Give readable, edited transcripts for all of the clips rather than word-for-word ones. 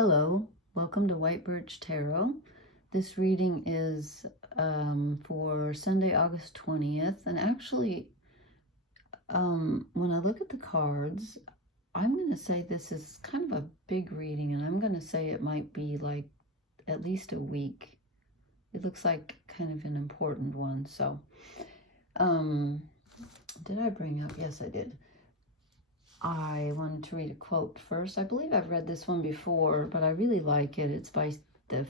Hello, welcome to White Birch Tarot. This reading is for Sunday, August 20th. And actually, when I look at the cards, I'm going to say this is kind of a big reading, and I'm going to say it might be like at least a week. It looks like kind of an important one. So, did I bring up? Yes, I did. I wanted to read a quote first. I believe I've read this one before, but I really like it. It's by the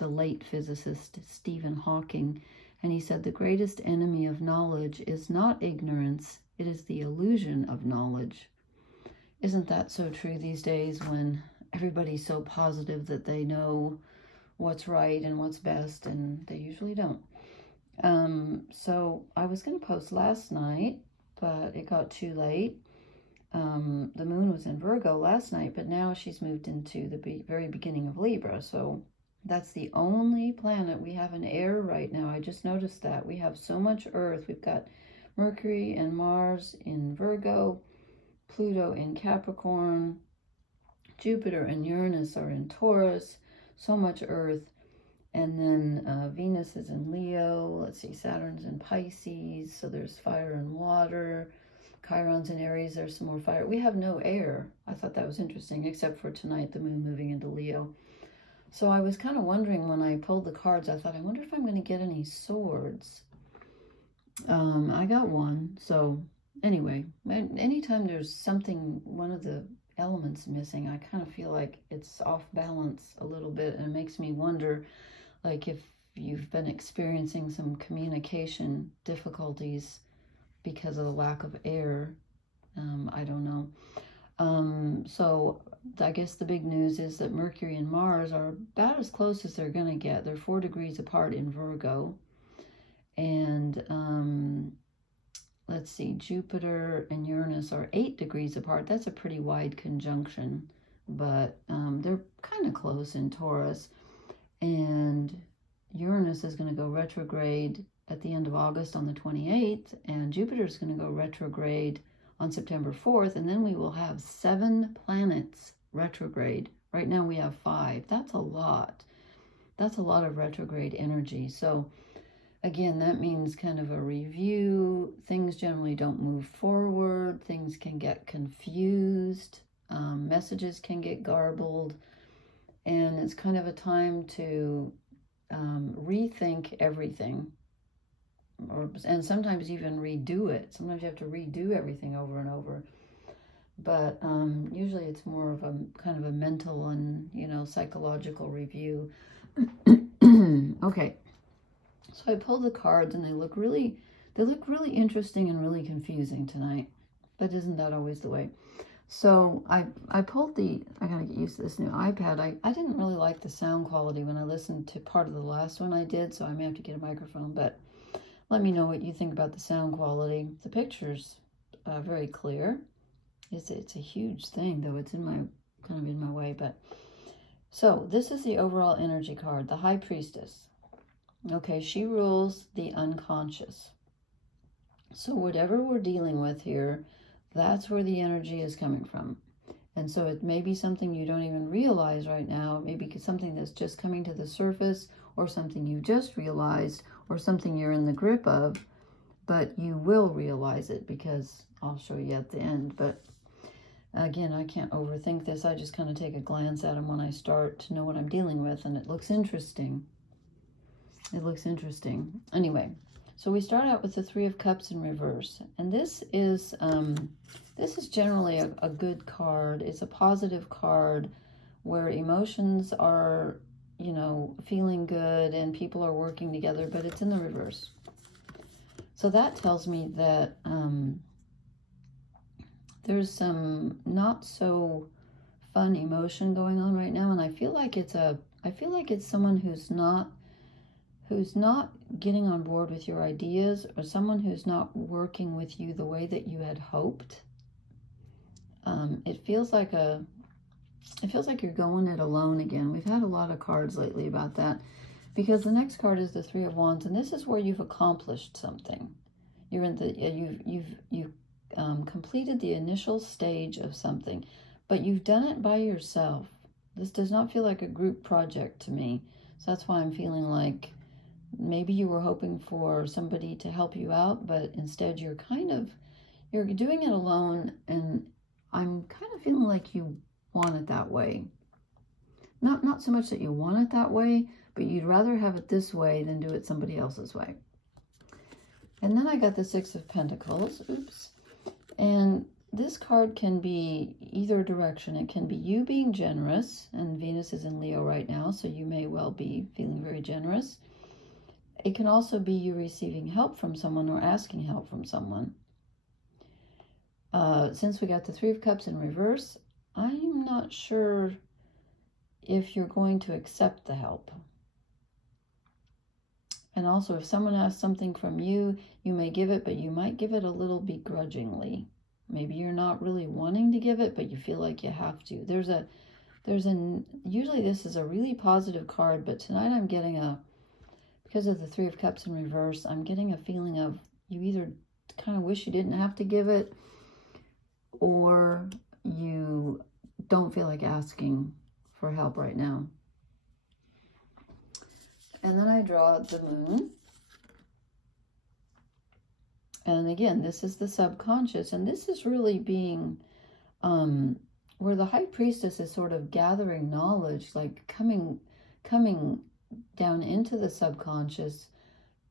late physicist, Stephen Hawking. And he said, "The greatest enemy of knowledge is not ignorance, it is the illusion of knowledge." Isn't that so true these days when everybody's so positive that they know what's right and what's best, and they usually don't. So I was going to post last night, but it got too late. The moon was in Virgo last night, but now she's moved into the very beginning of Libra. So that's the only planet we have in air right now. I just noticed that. We have so much Earth. We've got Mercury and Mars in Virgo, Pluto in Capricorn, Jupiter and Uranus are in Taurus, so much Earth. And then Venus is in Leo. Let's see, Saturn's in Pisces. So there's fire and water. Chiron's in Aries, there's some more fire. We have no air. I thought that was interesting, except for tonight, the moon moving into Leo. So I was kind of wondering when I pulled the cards, I thought, I wonder if I'm going to get any swords. I got one. So anyway, anytime there's something, one of the elements missing, I kind of feel like it's off balance a little bit, and it makes me wonder, like, if you've been experiencing some communication difficulties because of the lack of air. I don't know. So I guess the big news is that Mercury and Mars are about as close as they're going to get. They're 4 degrees apart in Virgo. And let's see, Jupiter and Uranus are 8 degrees apart. That's a pretty wide conjunction, but they're kind of close in Taurus. And Uranus is going to go retrograde at the end of August on the 28th, and Jupiter is going to go retrograde on September 4th, and then we will have 7 planets retrograde. Right now we have 5. That's a lot. That's a lot of retrograde energy. So again, that means kind of a review. Things generally don't move forward. Things can get confused. Messages can get garbled. And it's kind of a time to rethink everything. And sometimes even redo it. Sometimes you have to redo everything over and over. But usually it's more of a kind of a mental and, psychological review. Okay. So I pulled the cards, and they look really interesting and really confusing tonight. But isn't that always the way? So I pulled I gotta get used to this new iPad. I didn't really like the sound quality when I listened to part of the last one I did, so I may have to get a microphone, but let me know what you think about the sound quality. The picture's very clear. It's a huge thing, though. It's kind of in my way, but so this is the overall energy card, the High Priestess. Okay, she rules the unconscious. So whatever we're dealing with here, that's where the energy is coming from. And so it may be something you don't even realize right now. Maybe something that's just coming to the surface, or something you just realized, or something you're in the grip of, but you will realize it, because I'll show you at the end. But again, I can't overthink this. I just kind of take a glance at them when I start to know what I'm dealing with, and it looks interesting. It looks interesting. Anyway, so we start out with the 3 of Cups in reverse, and this is generally a good card. It's a positive card where emotions are, feeling good and people are working together, but it's in the reverse. So that tells me that there's some not so fun emotion going on right now, and I feel like it's someone who's not getting on board with your ideas, or someone who's not working with you the way that you had hoped. It feels like you're going it alone again. We've had a lot of cards lately about that, because the next card is the 3 of Wands, and this is where you've accomplished something. You're in you've completed the initial stage of something, but you've done it by yourself. This does not feel like a group project to me. So that's why I'm feeling like maybe you were hoping for somebody to help you out, but instead you're doing it alone, and I'm kind of feeling like you want it that way. Not so much that you want it that way, but you'd rather have it this way than do it somebody else's way. And then I got the Six of Pentacles. Oops. And this card can be either direction. It can be you being generous, and Venus is in Leo right now, so you may well be feeling very generous. It can also be you receiving help from someone or asking help from someone. Since we got the Three of Cups in reverse, I'm not sure if you're going to accept the help. And also, if someone asks something from you, you may give it, but you might give it a little begrudgingly. Maybe you're not really wanting to give it, but you feel like you have to. Usually this is a really positive card, but tonight I'm getting because of the Three of Cups in reverse, I'm getting a feeling of you either kind of wish you didn't have to give it, or you don't feel like asking for help right now. And then I draw the Moon. And again, this is the subconscious, and this is really being where the High Priestess is sort of gathering knowledge, like coming down into the subconscious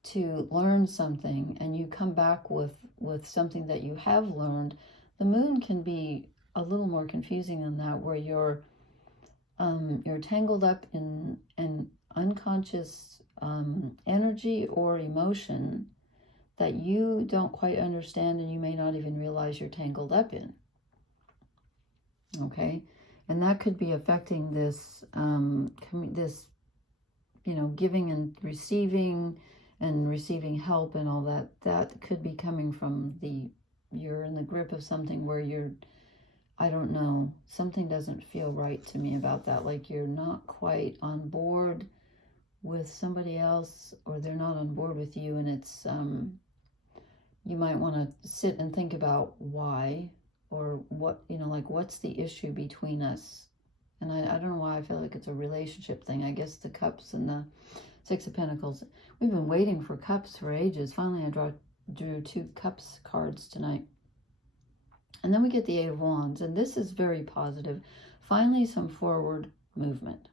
to learn something, and you come back with something that you have learned. The Moon can be a little more confusing than that, where you're tangled up in an unconscious energy or emotion that you don't quite understand, and you may not even realize you're tangled up in. Okay, and that could be affecting this giving and receiving help and all that. That could be coming from you're in the grip of something where I don't know, something doesn't feel right to me about that. Like you're not quite on board with somebody else, or they're not on board with you, and it's you might want to sit and think about why, or what, like what's the issue between us. And I don't know why I feel like it's a relationship thing. I guess the Cups and the Six of Pentacles, we've been waiting for Cups for ages. Finally I drew 2 Cups cards tonight. And then we get the Eight of Wands, and this is very positive. Finally some forward movement.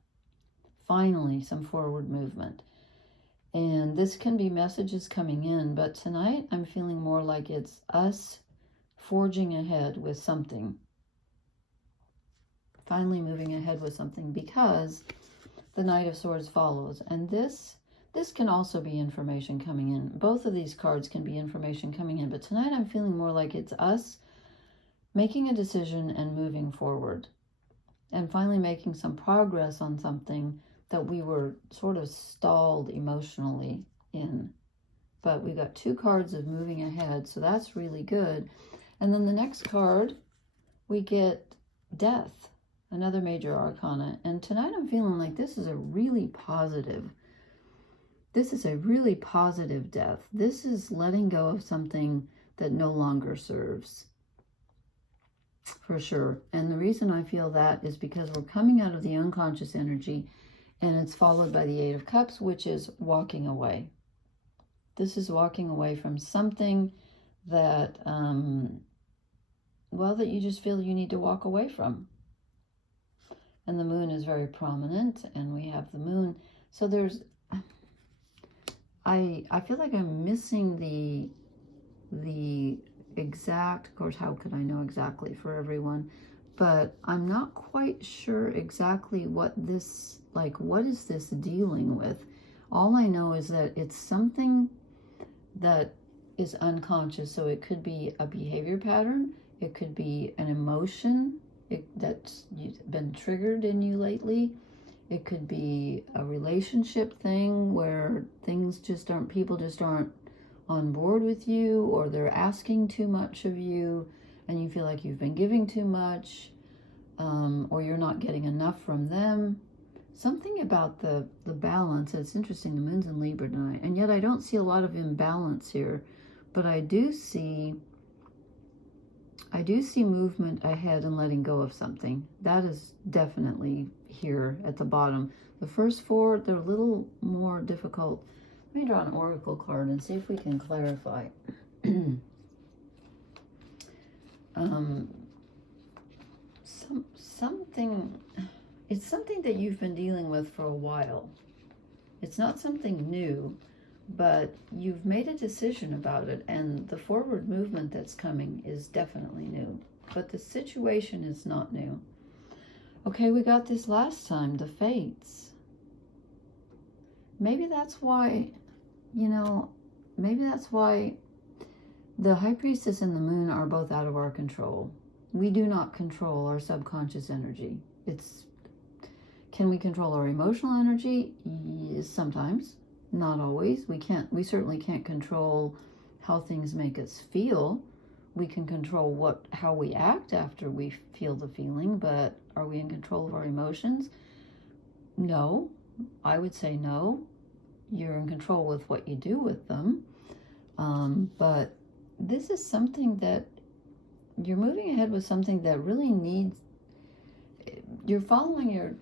Finally some forward movement. And this can be messages coming in, but tonight I'm feeling more like it's us forging ahead with something. Finally moving ahead with something, because the Knight of Swords follows. And this can also be information coming in. Both of these cards can be information coming in, but tonight I'm feeling more like it's us making a decision and moving forward. And finally making some progress on something that we were sort of stalled emotionally in. But we got 2 cards of moving ahead, so that's really good. And then the next card, we get Death, another major arcana. And tonight I'm feeling like this is a really positive death. This is letting go of something that no longer serves, for sure. And the reason I feel that is because we're coming out of the unconscious energy, and it's followed by the Eight of Cups, which is walking away. This is walking away from something that, that you just feel you need to walk away from. And the Moon is very prominent, and we have the Moon. So I feel like I'm missing the exact, of course, how could I know exactly for everyone? But I'm not quite sure exactly what is this dealing with? All I know is that it's something that is unconscious. So it could be a behavior pattern. It could be an emotion that's been triggered in you lately. It could be a relationship thing where people just aren't on board with you, or they're asking too much of you and you feel like you've been giving too much, or you're not getting enough from them. Something about the balance. It's interesting, the Moon's in Libra tonight, and yet I don't see a lot of imbalance here, but I do see movement ahead and letting go of something. That is definitely here at the bottom. The first four, they're a little more difficult. Let me draw an oracle card and see if we can clarify. It's something that you've been dealing with for a while. It's not something new, but you've made a decision about it, and the forward movement that's coming is definitely new, but the situation is not new. Okay, we got this last time, the fates. Maybe that's why, maybe that's why the High Priestess and the Moon are both out of our control. We do not control our subconscious energy. Can we control our emotional energy? Yes, sometimes, not always. We certainly can't control how things make us feel. We can control how we act after we feel the feeling, but are we in control of our emotions? No, I would say no. You're in control with what you do with them. But this is something that you're moving ahead with, something that really needs, you're following your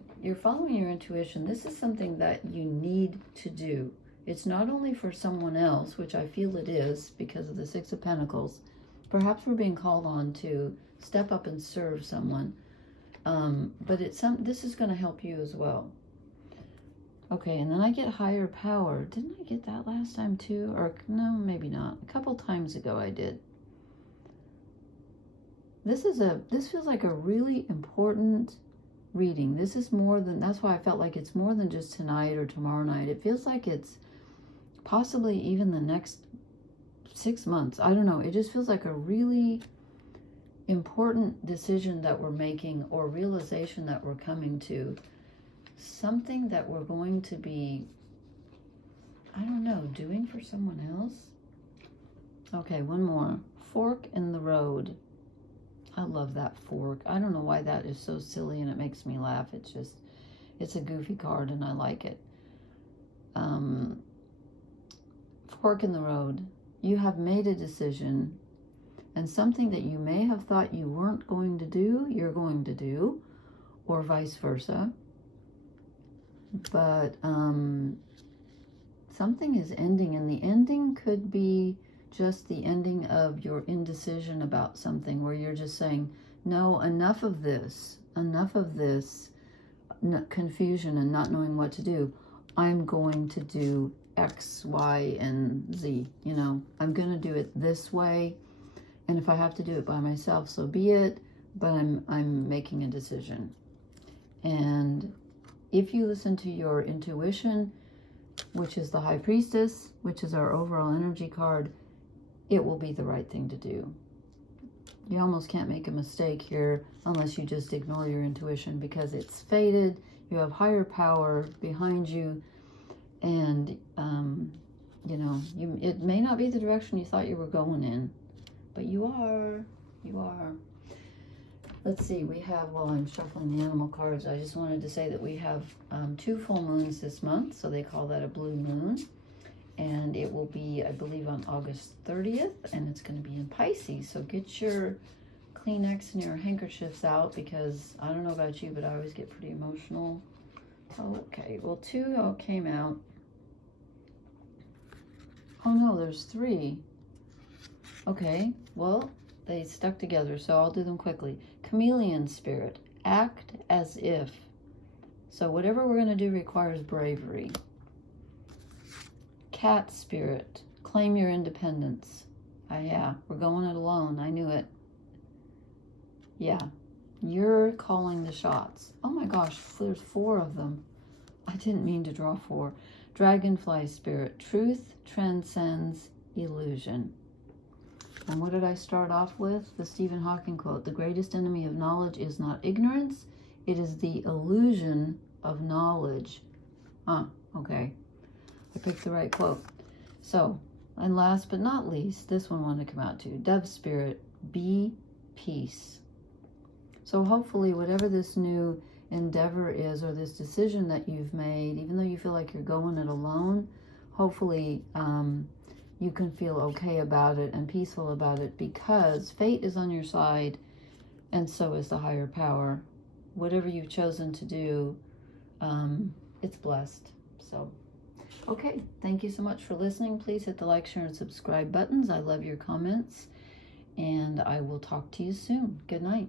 intuition. This is something that you need to do. It's not only for someone else, which I feel it is because of the Six of Pentacles. Perhaps we're being called on to step up and serve someone. But this is going to help you as well. Okay, and then I get higher power. Didn't I get that last time too? Or no, maybe not. A couple times ago I did. This feels like a really important reading. This is more than, that's why I felt like it's more than just tonight or tomorrow night. It feels like it's possibly even the next 6 months. I don't know. It just feels like a really important decision that we're making, or realization that we're coming to. Something that we're going to be, I don't know, doing for someone else. Okay, one more. Fork in the road. I love that fork. I don't know why that is so silly and it makes me laugh. It's a goofy card and I like it. Fork in the road. You have made a decision, and something that you may have thought you weren't going to do, you're going to do, or vice versa. But something is ending, and the ending could be just the ending of your indecision about something, where you're just saying, no, enough of this confusion and not knowing what to do. I'm going to do X, Y, and Z. I'm going to do it this way, and if I have to do it by myself, so be it, but I'm making a decision. And if you listen to your intuition, which is the High Priestess, which is our overall energy card, it will be the right thing to do. You almost can't make a mistake here unless you just ignore your intuition, because it's fated. You have higher power behind you, and it may not be the direction you thought you were going in, but you are. Let's see, we have, while I'm shuffling the animal cards, I just wanted to say that we have 2 full moons this month, so they call that a blue moon. And it will be, I believe, on August 30th, and it's going to be in Pisces. So get your Kleenex and your handkerchiefs out, because I don't know about you, but I always get pretty emotional. Okay, well, 2 came out. Oh no, there's 3. Okay, well, they stuck together, so I'll do them quickly. Chameleon spirit, act as if. So whatever we're going to do requires bravery. Cat spirit, claim your independence. Yeah, we're going it alone. I knew it. Yeah, you're calling the shots. Oh my gosh, there's 4 of them. I didn't mean to draw 4. Dragonfly spirit, truth transcends illusion. And what did I start off with? The Stephen Hawking quote, the greatest enemy of knowledge is not ignorance, it is the illusion of knowledge. Okay. I picked the right quote. So, and last but not least, this one wanted to come out too. Dove spirit, be peace. So hopefully whatever this new endeavor is, or this decision that you've made, even though you feel like you're going it alone, hopefully you can feel okay about it and peaceful about it, because fate is on your side, and so is the higher power. whatever you've chosen to do, it's blessed. So, okay, thank you so much for listening. Please hit the like, share, and subscribe buttons. I love your comments, and I will talk to you soon. Good night.